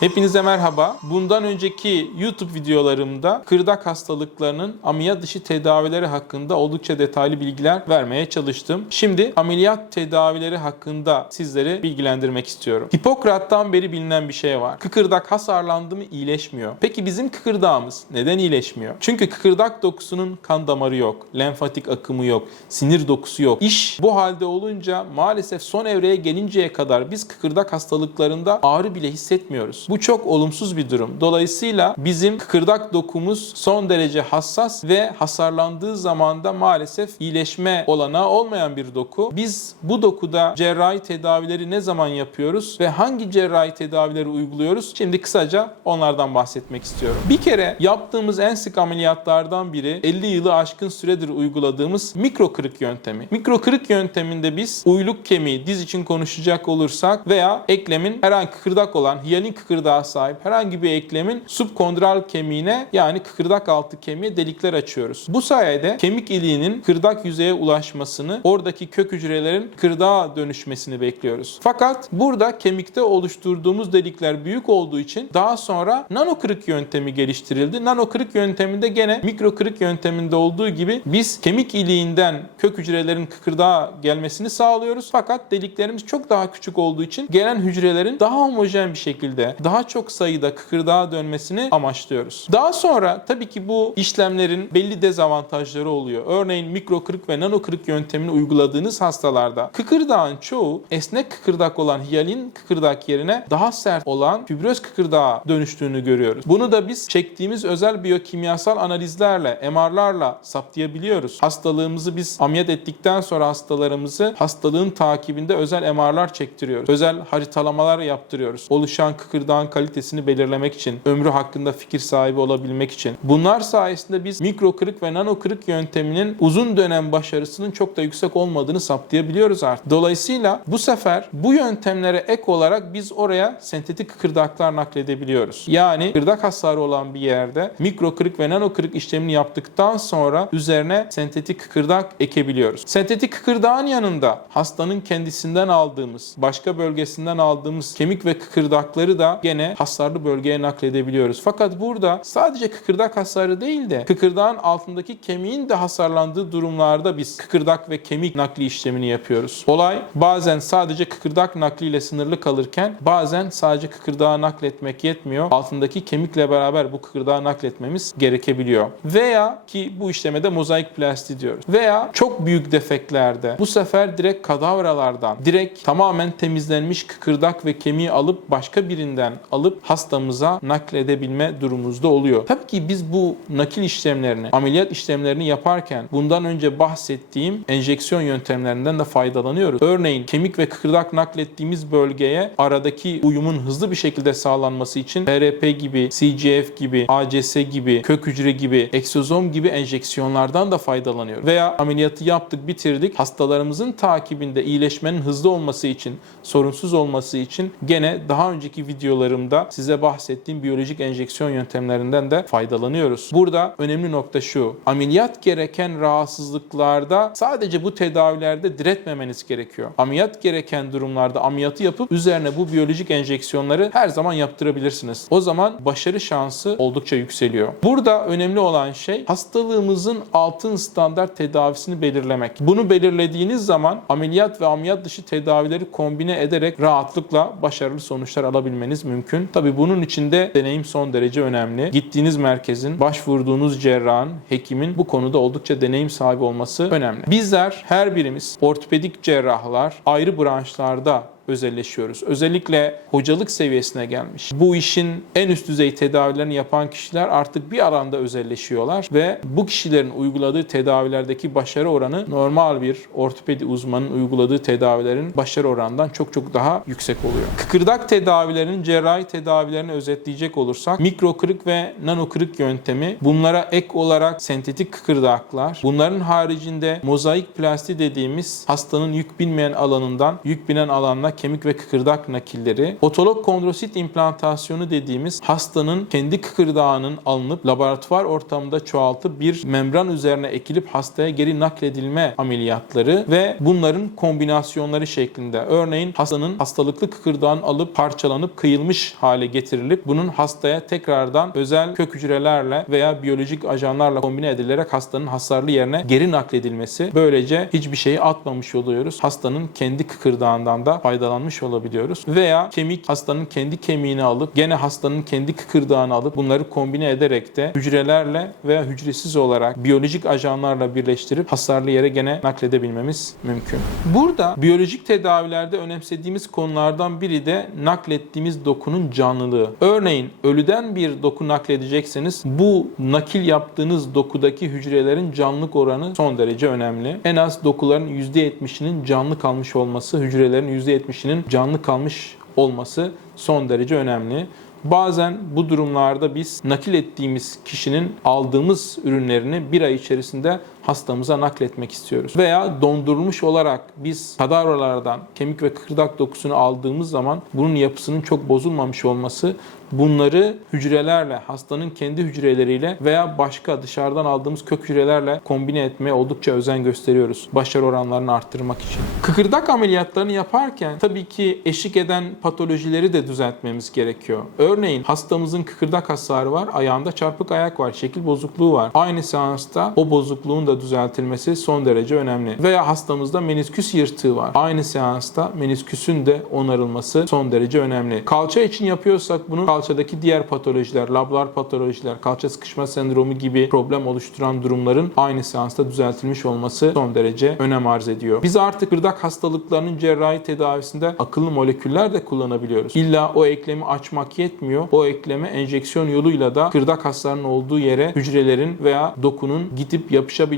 Hepinize merhaba. Bundan önceki YouTube videolarımda kırdak hastalıklarının ameliyat dışı tedavileri hakkında oldukça detaylı bilgiler vermeye çalıştım. Şimdi ameliyat tedavileri hakkında sizleri bilgilendirmek istiyorum. Hipokrat'tan beri bilinen bir şey var. Kıkırdak hasarlandı mı iyileşmiyor. Peki bizim kıkırdağımız neden iyileşmiyor? Çünkü kıkırdak dokusunun kan damarı yok, lenfatik akımı yok, sinir dokusu yok. İş bu halde olunca maalesef son evreye gelinceye kadar biz kıkırdak hastalıklarında ağrı bile hissetmiyoruz. Bu çok olumsuz bir durum. Dolayısıyla bizim kıkırdak dokumuz son derece hassas ve hasarlandığı zaman maalesef iyileşme olanağı olmayan bir doku. Biz bu dokuda cerrahi tedavileri ne zaman yapıyoruz ve hangi cerrahi tedavileri uyguluyoruz? Şimdi kısaca onlardan bahsetmek istiyorum. Bir kere yaptığımız en sık ameliyatlardan biri 50 yılı aşkın süredir uyguladığımız mikro kırık yöntemi. Mikro kırık yönteminde biz uyluk kemiği diz için konuşacak olursak veya eklemin herhangi kıkırdak olan hiyalin kıkırdağa sahip herhangi bir eklemin subkondral kemiğine yani kıkırdak altı kemiğe delikler açıyoruz. Bu sayede kemik iliğinin kırdak yüzeye ulaşmasını, oradaki kök hücrelerin kırdağa dönüşmesini bekliyoruz. Fakat burada kemikte oluşturduğumuz delikler büyük olduğu için daha sonra nano kırık yöntemi geliştirildi. Nano kırık yönteminde gene mikro kırık yönteminde olduğu gibi biz kemik iliğinden kök hücrelerin kıkırdağa gelmesini sağlıyoruz. Fakat deliklerimiz çok daha küçük olduğu için gelen hücrelerin daha homojen bir şekilde daha çok sayıda kıkırdağa dönmesini amaçlıyoruz. Daha sonra tabii ki bu işlemlerin belli dezavantajları oluyor. Örneğin mikro kırık ve nano kırık yöntemini uyguladığınız hastalarda kıkırdağın çoğu esnek kıkırdak olan hiyalin kıkırdak yerine daha sert olan fibröz kıkırdağa dönüştüğünü görüyoruz. Bunu da biz çektiğimiz özel biyokimyasal analizlerle, MR'larla saptayabiliyoruz. Hastalığımızı biz ameliyat ettikten sonra hastalarımızı hastalığın takibinde özel MR'lar çektiriyoruz. Özel haritalamalar yaptırıyoruz. Oluşan kıkırdağın kalitesini belirlemek için, ömrü hakkında fikir sahibi olabilmek için. Bunlar sayesinde biz mikro kırık ve nano kırık yönteminin uzun dönem başarısının çok da yüksek olmadığını saptayabiliyoruz artık. Dolayısıyla bu sefer bu yöntemlere ek olarak biz oraya sentetik kıkırdaklar nakledebiliyoruz. Yani kıkırdak hasarı olan bir yerde mikro kırık ve nano kırık işlemini yaptıktan sonra üzerine sentetik kıkırdak ekebiliyoruz. Sentetik kıkırdağın yanında hastanın kendisinden aldığımız, başka bölgesinden aldığımız kemik ve kıkırdakları da gene hasarlı bölgeye nakledebiliyoruz. Fakat burada sadece kıkırdak hasarı değil de kıkırdağın altındaki kemiğin de hasarlandığı durumlarda biz kıkırdak ve kemik nakli işlemini yapıyoruz. Olay bazen sadece kıkırdak nakliyle sınırlı kalırken bazen sadece kıkırdağı nakletmek yetmiyor. Altındaki kemikle beraber bu kıkırdağı nakletmemiz gerekebiliyor. Veya ki bu işleme de mozaik plasti diyoruz. Veya çok büyük defeklerde bu sefer direkt kadavralardan direkt tamamen temizlenmiş kıkırdak ve kemiği alıp başka birinden alıp hastamıza nakledebilme durumumuzda oluyor. Tabii ki biz bu nakil işlemlerini, ameliyat işlemlerini yaparken bundan önce bahsettiğim enjeksiyon yöntemlerinden de faydalanıyoruz. Örneğin kemik ve kıkırdak naklettiğimiz bölgeye aradaki uyumun hızlı bir şekilde sağlanması için PRP gibi, CGF gibi, ACS gibi, kök hücre gibi, eksozom gibi enjeksiyonlardan da faydalanıyor. Veya ameliyatı yaptık, bitirdik. Hastalarımızın takibinde iyileşmenin hızlı olması için, sorunsuz olması için gene daha önceki videolarımda size bahsettiğim biyolojik enjeksiyon yöntemlerinden de faydalanıyoruz. Burada önemli nokta şu. Ameliyat gereken rahatsızlıklarda sadece bu tedavilerde diretmemeniz gerekiyor. Ameliyat gereken durumlarda ameliyatı yapıp üzerine bu biyolojik enjeksiyonları her zaman yaptırabilirsiniz. O zaman başarı şansı oldukça yükseliyor. Burada önemli olan şey hastalığımızın altın standart tedavisini belirlemek. Bunu belirlediğiniz zaman ameliyat ve ameliyat dışı tedavileri kombine ederek rahatlıkla başarılı sonuçlar alabilmeniz mümkün. Tabi bunun için de deneyim son derece önemli. Gittiğiniz merkezin, başvurduğunuz cerrahın, hekimin bu konuda oldukça deneyim sahibi olması önemli. Bizler her birimiz ortopedik cerrahlar ayrı branşlarda özelleşiyoruz. Özellikle hocalık seviyesine gelmiş. Bu işin en üst düzey tedavilerini yapan kişiler artık bir alanda özelleşiyorlar ve bu kişilerin uyguladığı tedavilerdeki başarı oranı normal bir ortopedi uzmanın uyguladığı tedavilerin başarı oranından çok çok daha yüksek oluyor. Kıkırdak tedavilerinin cerrahi tedavilerini özetleyecek olursak mikro kırık ve nano kırık yöntemi bunlara ek olarak sentetik kıkırdaklar bunların haricinde mozaik plasti dediğimiz hastanın yük binmeyen alanından yük binen alanına kemik ve kıkırdak nakilleri, otolog kondrosit implantasyonu dediğimiz hastanın kendi kıkırdağının alınıp laboratuvar ortamında çoğaltıp bir membran üzerine ekilip hastaya geri nakledilme ameliyatları ve bunların kombinasyonları şeklinde. Örneğin hastanın hastalıklı kıkırdağın alıp parçalanıp kıyılmış hale getirilip bunun hastaya tekrardan özel kök hücrelerle veya biyolojik ajanlarla kombine edilerek hastanın hasarlı yerine geri nakledilmesi. Böylece hiçbir şeyi atmamış oluyoruz. Hastanın kendi kıkırdağından da faydalanmış olabiliyoruz. Veya kemik hastanın kendi kemiğini alıp gene hastanın kendi kıkırdağını alıp bunları kombine ederek de hücrelerle veya hücresiz olarak biyolojik ajanlarla birleştirip hasarlı yere gene nakledebilmemiz mümkün. Burada biyolojik tedavilerde önemsediğimiz konulardan biri de naklettiğimiz dokunun canlılığı. Örneğin ölüden bir doku nakledecekseniz bu nakil yaptığınız dokudaki hücrelerin canlılık oranı son derece önemli. En az dokuların %70'inin canlı kalmış olması, hücrelerin %70'inin canlı kalmış olması son derece önemli. Bazen bu durumlarda biz nakil ettiğimiz kişinin aldığımız ürünlerini bir ay içerisinde hastamıza nakletmek istiyoruz. Veya dondurulmuş olarak biz kadavralardan kemik ve kıkırdak dokusunu aldığımız zaman bunun yapısının çok bozulmamış olması bunları hücrelerle, hastanın kendi hücreleriyle veya başka dışarıdan aldığımız kök hücrelerle kombine etmeye oldukça özen gösteriyoruz. Başarı oranlarını arttırmak için. Kıkırdak ameliyatlarını yaparken tabii ki eşlik eden patolojileri de düzeltmemiz gerekiyor. Örneğin hastamızın kıkırdak hasarı var, ayağında çarpık ayak var, şekil bozukluğu var. Aynı seansta o bozukluğun da düzeltilmesi son derece önemli. Veya hastamızda menisküs yırtığı var. Aynı seansta menisküsün de onarılması son derece önemli. Kalça için yapıyorsak bunu kalçadaki diğer patolojiler, lablar patolojiler, kalça sıkışma sendromu gibi problem oluşturan durumların aynı seansta düzeltilmiş olması son derece önem arz ediyor. Biz artık kırdak hastalıklarının cerrahi tedavisinde akıllı moleküller de kullanabiliyoruz. İlla o eklemi açmak yetmiyor. O ekleme enjeksiyon yoluyla da kırdak hasarının olduğu yere hücrelerin veya dokunun gidip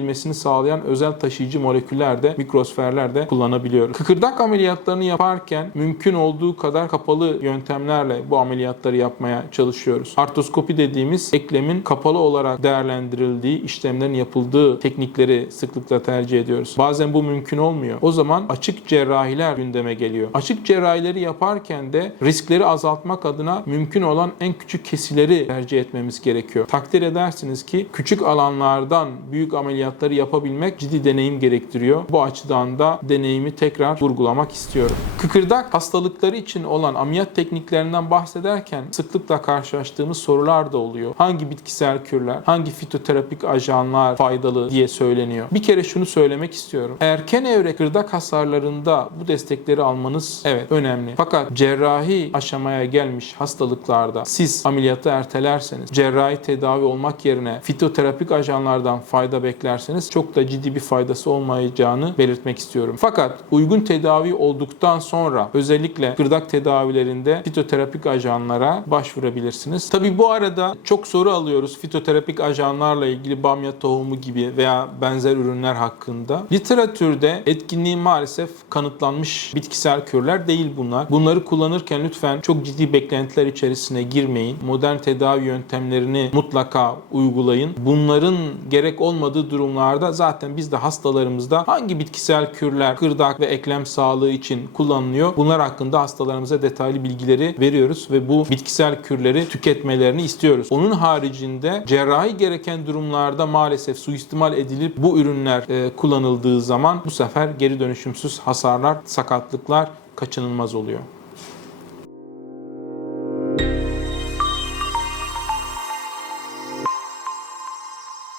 yapışabilmesini sağlayan özel taşıyıcı moleküller de mikrosferler de kullanabiliyoruz. Kıkırdak ameliyatlarını yaparken mümkün olduğu kadar kapalı yöntemlerle bu ameliyatları yapmaya çalışıyoruz. Artroskopi dediğimiz eklemin kapalı olarak değerlendirildiği, işlemlerin yapıldığı teknikleri sıklıkla tercih ediyoruz. Bazen bu mümkün olmuyor. O zaman açık cerrahiler gündeme geliyor. Açık cerrahileri yaparken de riskleri azaltmak adına mümkün olan en küçük kesileri tercih etmemiz gerekiyor. Takdir edersiniz ki küçük alanlardan büyük ameliyatları yapabilmek ciddi deneyim gerektiriyor. Bu açıdan da deneyimi tekrar vurgulamak istiyorum. Kıkırdak hastalıkları için olan ameliyat tekniklerinden bahsederken sıklıkla karşılaştığımız sorular da oluyor. Hangi bitkisel kürler, hangi fitoterapik ajanlar faydalı diye söyleniyor. Bir kere şunu söylemek istiyorum. Erken evre kırdak hasarlarında bu destekleri almanız evet önemli. Fakat cerrahi aşamaya gelmiş hastalıklarda siz ameliyatı ertelerseniz, cerrahi tedavi olmak yerine fitoterapik ajanlardan fayda beklerseniz çok da ciddi bir faydası olmayacağını belirtmek istiyorum. Fakat uygun tedavi olduktan sonra özellikle kırdak tedavilerinde fitoterapik ajanlara başvurabilirsiniz. Tabi bu arada çok soru alıyoruz fitoterapik ajanlarla ilgili bamya tohumu gibi veya benzer ürünler hakkında. Literatürde etkinliği maalesef kanıtlanmış bitkisel kürler değil bunlar. Bunları kullanırken lütfen çok ciddi beklentiler içerisine girmeyin. Modern tedavi yöntemlerini mutlaka uygulayın. Bunların gerek olmadığı durumlarda zaten biz de hastalarımızda hangi bitkisel kürler kırdak ve eklem sağlığı için kullanılıyor bunlar hakkında hastalarımıza detaylı bilgileri veriyoruz ve bu bitkisel kürleri tüketmelerini istiyoruz. Onun haricinde cerrahi gereken durumlarda maalesef suistimal edilip bu ürünler e, kullanıldığı zaman bu sefer geri dönüşümsüz hasarlar, sakatlıklar kaçınılmaz oluyor.